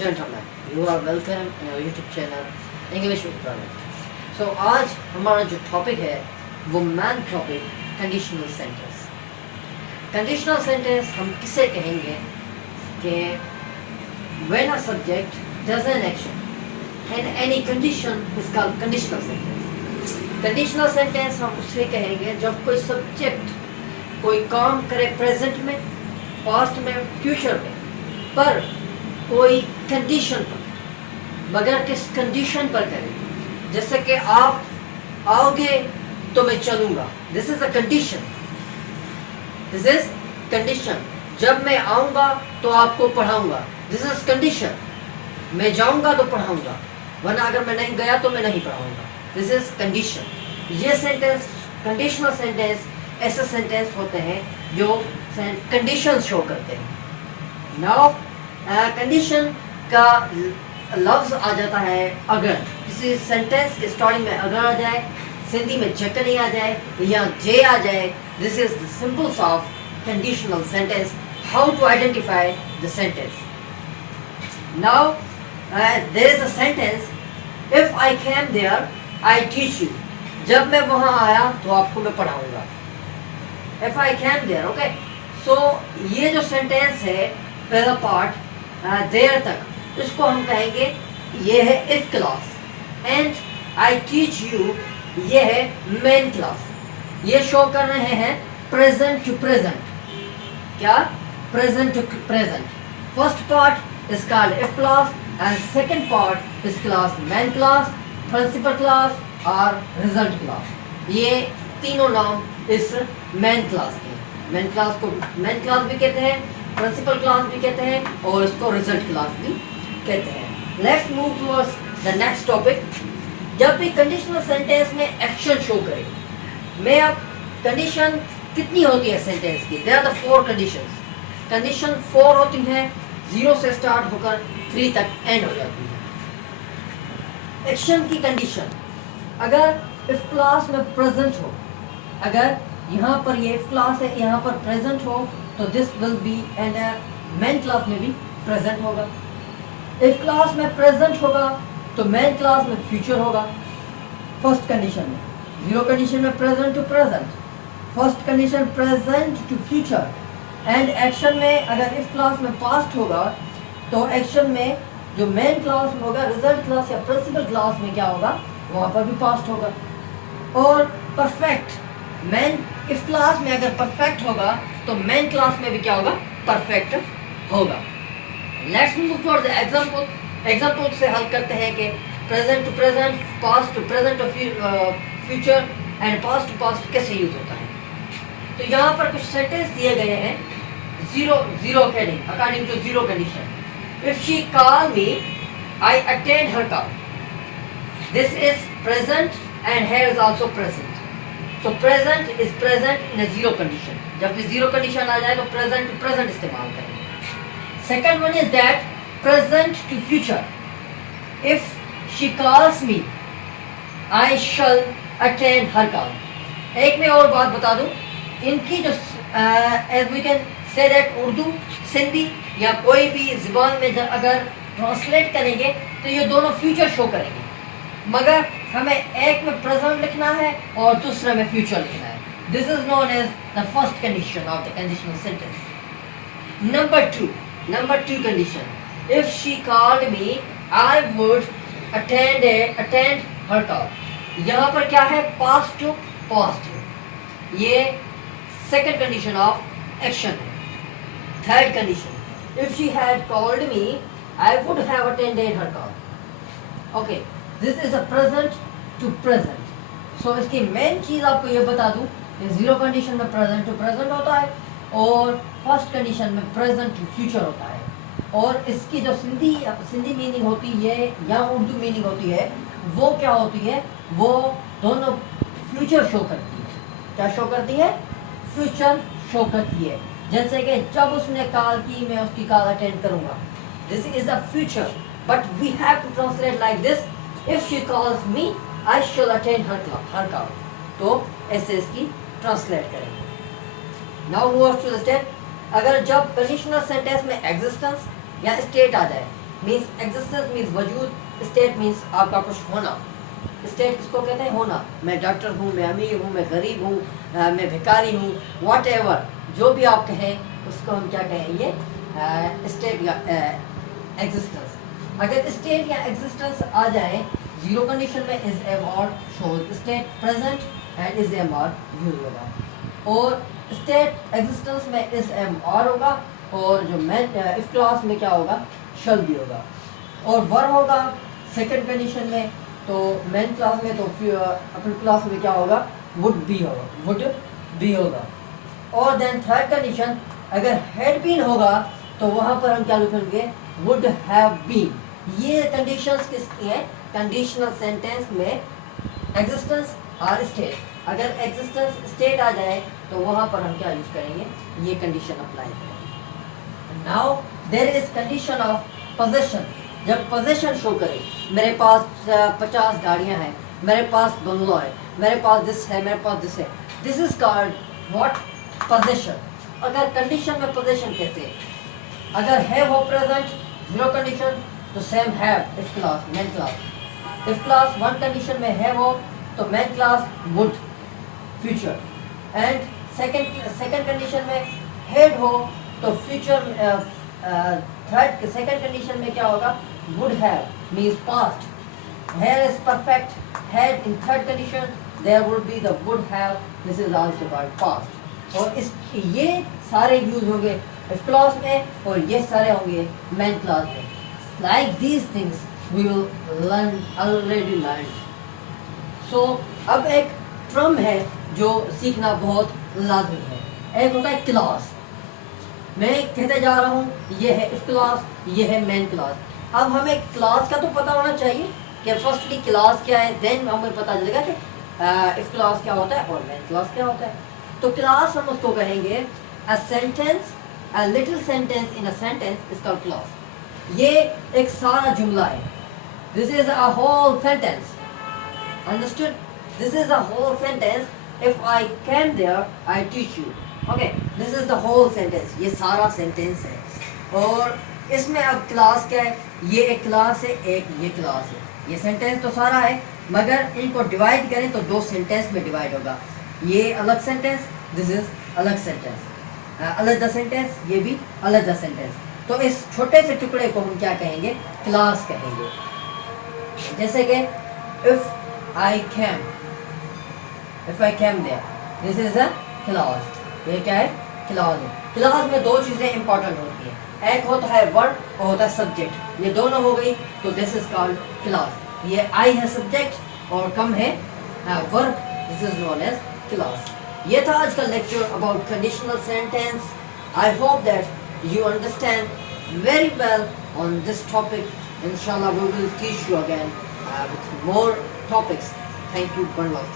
gentlemen, you are welcome in our YouTube channel English with Praveen. So आज हमारा जो topic है वो man topic conditional sentence. Conditional sentence हम किसे कहेंगे कि when a subject does an action and any condition is called conditional sentence. Conditional sentence हम उसे कहेंगे जब कोई सब्जेक्ट कोई काम करे प्रेजेंट में, पास्ट में, फ्यूचर में, पर कोई कंडीशन पर, मगर किस कंडीशन पर करें. जैसे कि आप आओगे तो मैं चलूँगा, this is a condition. This is condition. जब मैं आऊँगा तो आपको पढ़ाऊँगा, दिस इज़ कंडीशन. मैं जाऊँगा तो पढ़ाऊँगा, वरना अगर मैं नहीं गया तो मैं नहीं पढ़ाऊँगा, दिस इज़ कंडीशन. ये सेंटेंस कंडीशनल सेंटेंस ऐसे सेंटेंस होते हैं जो कंडीशन शो करते हैं. नाउ कंडीशन का लफ्ज़ आ जाता है अगर. किसी सेंटेंस के स्टार्टिंग में अगर आ जाए, सिंधी में जक नहीं आ जाए या जे आ जाए, this is the simples of conditional sentence. How to identify the sentence. Now there is a sentence, if I came there I teach you. जब मैं वहाँ आया तो आपको मैं पढ़ाऊँगा. If I came there, okay. So ये जो सेंटेंस है पहला पार्ट देर तक, इसको हम कहेंगे ये है if class. And I teach you ये है मेन क्लास. ये शो कर रहे हैं प्रेजेंट टू प्रेजेंट. क्या? Present to present. First part is called if class and second part is class main class, principal class और रिजल्ट क्लास. ये तीनों नाम इस मेन क्लास के. मेन क्लास को मेन क्लास भी कहते हैं, प्रिंसिपल क्लास भी कहते हैं और इसको रिजल्ट क्लास भी कहते हैं. Let's move towards the next topic. जब भी कंडीशनल सेंटेंस में एक्शन शो करे, मैं अब कंडीशन कितनी होती है सेंटेंस की? There are the 4 conditions. Condition 4 होती हैं, 0 से स्टार्ट होकर 3 तक एंड हो जाती है. एक्शन की कंडीशन अगर इफ क्लास में प्रेजेंट हो, अगर यहाँ पर ये इफ क्लास है, यहाँ पर प्रेजेंट हो, तो this will be and main class में भी प्रेजेंट होगा. इफ क्लास में प्रेजेंट होगा तो मेन क्लास में फ्यूचर होगा. फर्स्ट कंडीशन में. 0 कंडीशन में present to present, first condition present to future. And action में अगर इफ क्लास में पास्ट होगा तो एक्शन में जो मेन क्लास में होगा, रिजल्ट क्लास या प्रिंसिपल क्लास में क्या होगा, वहाँ पर भी पास्ट होगा. और परफेक्ट मेन इफ क्लास में अगर परफेक्ट होगा तो मेन क्लास में भी क्या होगा, परफेक्ट होगा. Let's move towards the example. Example से हल करते हैं कि present to present, past to present और future and past to past कैसे यूज होता है. तो यहाँ पर कुछ सेंटेंस दिए गए हैं. Zero according to 0 condition. If she call me I attend her call. This is present and here is also present. So present is present in a 0 condition. जब भी 0 condition आ जाए तो present to present इस्तेमाल करेंगे. Second one is that present to future. If she calls me, I shall attend her call. एक में और बात बता दूं, इनकी जो as we can say that Urdu, Sindhi या कोई भी ज़ुबान में अगर ट्रांसलेट करेंगे तो ये दोनों फ्यूचर शो करेंगे, मगर हमें एक में प्रेजेंट लिखना है और दूसरे में फ्यूचर लिखना है. This is known as the first condition of the conditional sentence. Number 2 condition. If she called me I would attend her call. यहाँ पर क्या है, पास्ट टू पास्ट. ये सेकंड कंडीशन ऑफ एक्शन है. Third condition, if she had called me I would have attended her call. Okay, this is a present to present. So इसकी main चीज़ आपको ये बता दूं कि 0 कंडीशन में प्रेजेंट टू प्रेजेंट होता है और फर्स्ट कंडीशन में प्रेजेंट टू फ्यूचर होता है. और इसकी जो सिंधी मीनिंग होती है या उर्दू मीनिंग होती है वो क्या होती है, वो दोनों फ्यूचर शो करती है. क्या शो करती है? फ्यूचर शो करती है. जैसे कि जब उसने कॉल की मैं उसकी कॉल अटेंड करूँगा, this is the future. But we have to translate like this, if she calls me I shall attend her call. तो ऐसे इसकी ट्रांसलेट करेंगे. Now move to the step. अगर जब कंडीशनल सेंटेंस में एग्जिस्टेंस या state आ जाए, मीन्स एग्जिस्टेंस मीन्स वजूद, स्टेट मीन्स आपका कुछ होना। स्टेट किसको कहते हैं? होना। मैं डॉक्टर हूँ, मैं अमीर हूँ, मैं गरीब हूँ, मैं भिखारी हूँ, वॉट एवर जो भी आप कहें उसको हम क्या कहेंगे? स्टेट या एग्जिस्टेंस। अगर स्टेट या एग्जिस्टेंस आ जाए जीरो कंडीशन में इज एम और shows state present and is am और यूज होगा, और स्टेट एग्जिस्टेंस में इज एम और होगा, और जो मेन इफ क्लास में क्या होगा? शल भी होगा, और वर होगा सेकंड कंडीशन में, तो मेन क्लास में, तो अपनी क्लास में क्या होगा? वुड बी होगा, वुड बी होगा। और देन थर्ड कंडीशन अगर हैड बीन होगा तो वहाँ पर हम क्या लिखेंगे? Would have been. ये कंडीशंस किसकी है? कंडीशनल सेंटेंस में एग्जिस्टेंस और स्टेट। अगर एग्जिस्टेंस स्टेट आ जाए तो वहाँ पर हम क्या यूज करेंगे? ये कंडीशन अप्लाई करेंगे। Now there is condition of possession. जब पोजेशन शो करे, मेरे पास 50 गाड़ियाँ हैं, मेरे पास बंगलो है, मेरे पास दिस है, मेरे पास दिस है, this is called what? Possession. अगर कंडीशन में पोजेशन कैसे है? अगर है वो प्रेजेंट जीरो कंडीशन तो same have if class main class. If class one condition में है वो तो main class would future, and second condition में हेड हो तो फ्यूचर थर्ड सेकंड कंडीशन में क्या होगा? Would have means past. Here is perfect, had in third condition there would be the wood have, this is also called past. और इस ये सारे यूज होंगे इफ क्लॉज में, और ये सारे होंगे मेन क्लॉज में। Like these things we will learn, already learn. So अब एक टर्म है जो सीखना बहुत लाजमी है, एक होता है क्लास। मैं कहते जा रहा हूँ ये है इफ क्लास, ये है मेन क्लास। अब हमें क्लास का तो पता होना चाहिए कि फर्स्टली क्लास क्या है, देन हमें पता चलेगा कि इफ क्लास क्या होता है और मेन क्लास क्या होता है। तो क्लास हम उसको कहेंगे a sentence, a little sentence in a sentence is called class. ये एक सारा जुमला है, this is a whole sentence, understood? This is the whole sentence. If I came there, I teach you. Okay, this is the whole sentence. ये सारा sentence है, और इसमें अब क्लास क्या है? ये एक क्लास है, एक ये क्लास है। ये सेंटेंस तो सारा है, मगर इनको डिवाइड करें तो दो सेंटेंस में डिवाइड होगा। ये अलग सेंटेंस, दिस इज अलग सेंटेंस, अलग द सेंटेंस, ये भी अलग द सेंटेंस। तो इस छोटे से टुकड़े को हम क्या कहेंगे? क्लास कहेंगे। जैसे कि if I came, if I came there, this is a clause. ये क्या है? क्लॉज है। क्लॉज में दो चीज़ें इंपॉर्टेंट होती हैं, एक होता है वर्ब और होता है सब्जेक्ट। ये दोनों हो गई तो दिस इज कॉल्ड क्लॉज। ये आई है सब्जेक्ट और कम है verb, this is known as clause. ये था आज का lecture about conditional sentence. I hope that you understand very well on this topic. Inshallah we will teach you again with more topics. Thank you. One love.